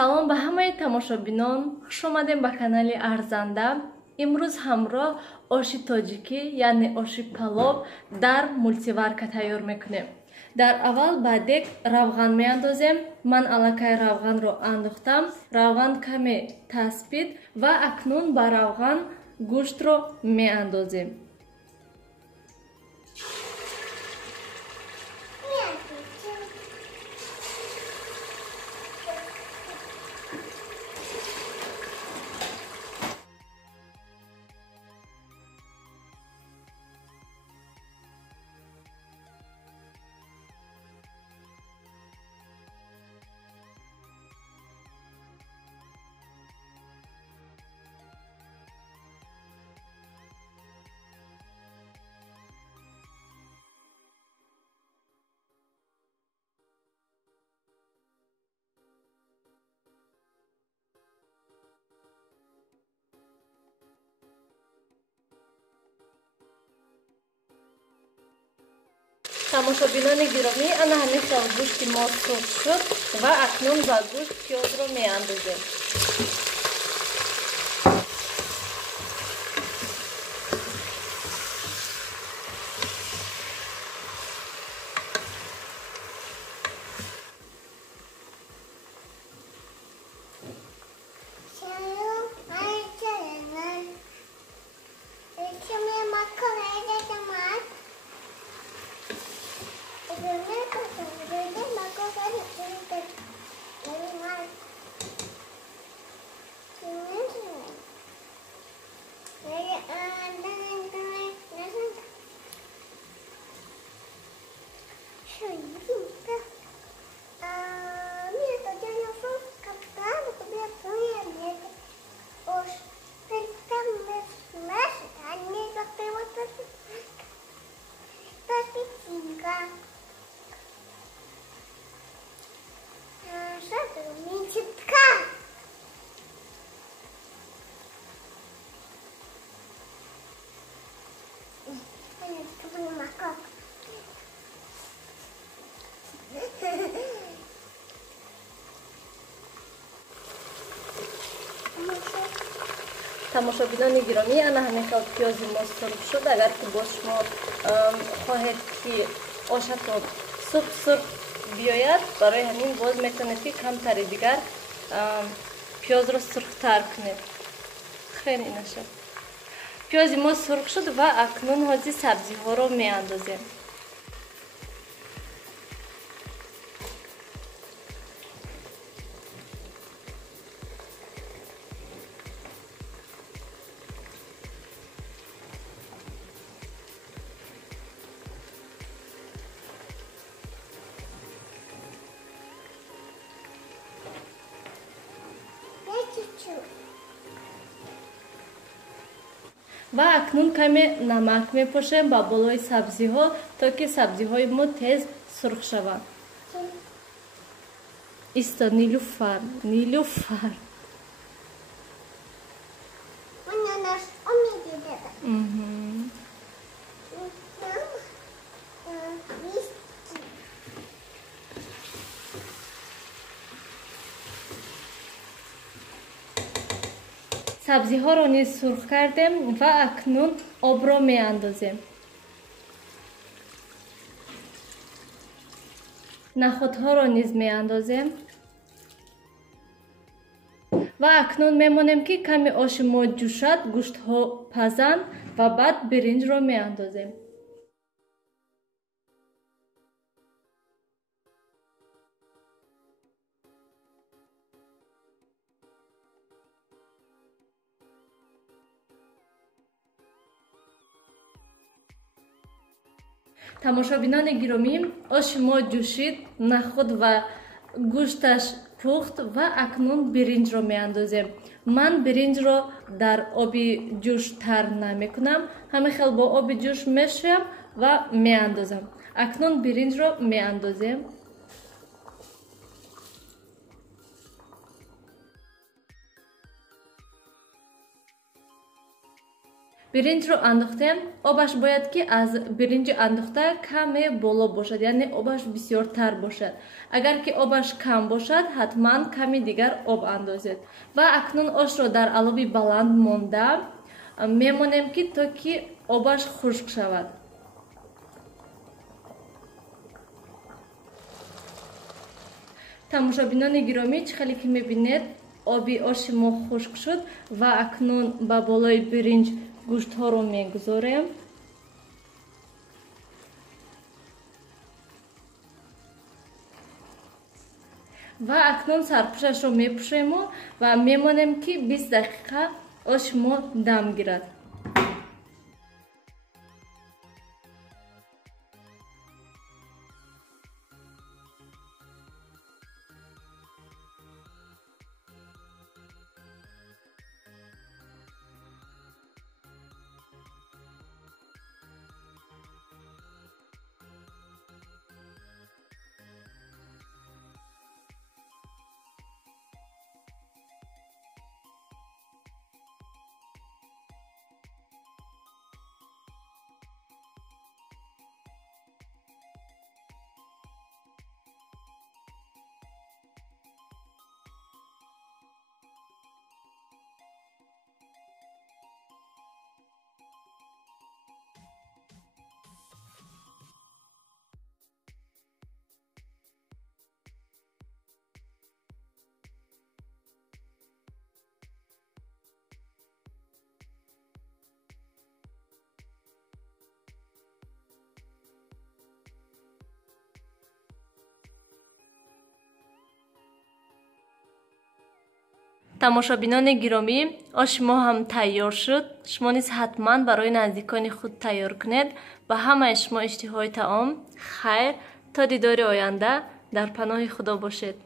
салом ба ҳамаи тамошобинон, хуш омадем ба канали Арзанда. имрӯз ҳамроҳ оши тоҷикӣ яъне оши палов дар мультиварка тайёр мекунем. дар аввал ба дег равған меандозем. ман аллакай равғанро андохтам. равған каме таспид ва акнун ба равған гӯштро меандозем. тамошобинони гиромӣ, ана ҳамин хел гӯшти мо сурх шуд ва акнун ба гӯшт пиёзро меандозем. тамошобинони гиромӣ, ана ҳамин хел пиёзи мо сурх шуд. агар ки боз шумо хоҳед ки ошатон сурх биёяд, барои ҳамин боз метавонед ки камтари дигар пиёзро сурхтар кунед. хеле наша пиёзи мо сурх шуд ва акнун ҳозир сабзиҳоро меандозем. ва акнун каме намак мепошем ба болои сабзиҳо, то ки сабзиҳои мо тез сурх шаванд. Исто Нилуфар, Нилуфар. сабзиҳоро низ сурх кардем ва акнун обро меандозем. находҳоро низ меандозем ва акнун мемонем ки каме оши мо ҷӯшад, гӯштҳо пазанд ва баъд биринҷро меандозем. тамошобинони гиромӣ, оши мо ҷӯшид, наход ва гӯшташ пухт ва акнун биринҷро меандозем. ман биринҷро дар оби ҷӯш тар намекунам, ҳамин хел бо оби ҷӯш мешӯям ва меандозам. акнун биринҷро меандозем. برنج رو انداختیم. آبش باید که از برنج انداخته کمی بالا باشد، یعنی آبش بسیار تر باشد. اگر که آبش کم باشد حتما کمی دیگر آب اندازید. و اکنون آش رو در علوی بلند مانده میمانیم که تا که آبش خشک شود. тамошобинони гиромӣ чӣ хеле ки мебинед оби оши мо хушк шуд ва акнун ба болои биринҷ гӯштҳоро мегузорем. ва акнун сарпӯшашро мепӯшему ва мемонем ки 20 дақиқа оши мо дам гирад. тамошобинони гиромӣ, оши мо ҳам тайёр шуд. шумо низ ҳатман барои наздикони худ тайёр кунед. ба ҳамаи шумо иштиҳои таом хайр. То дидори оянда. дар паноҳи худо бошед.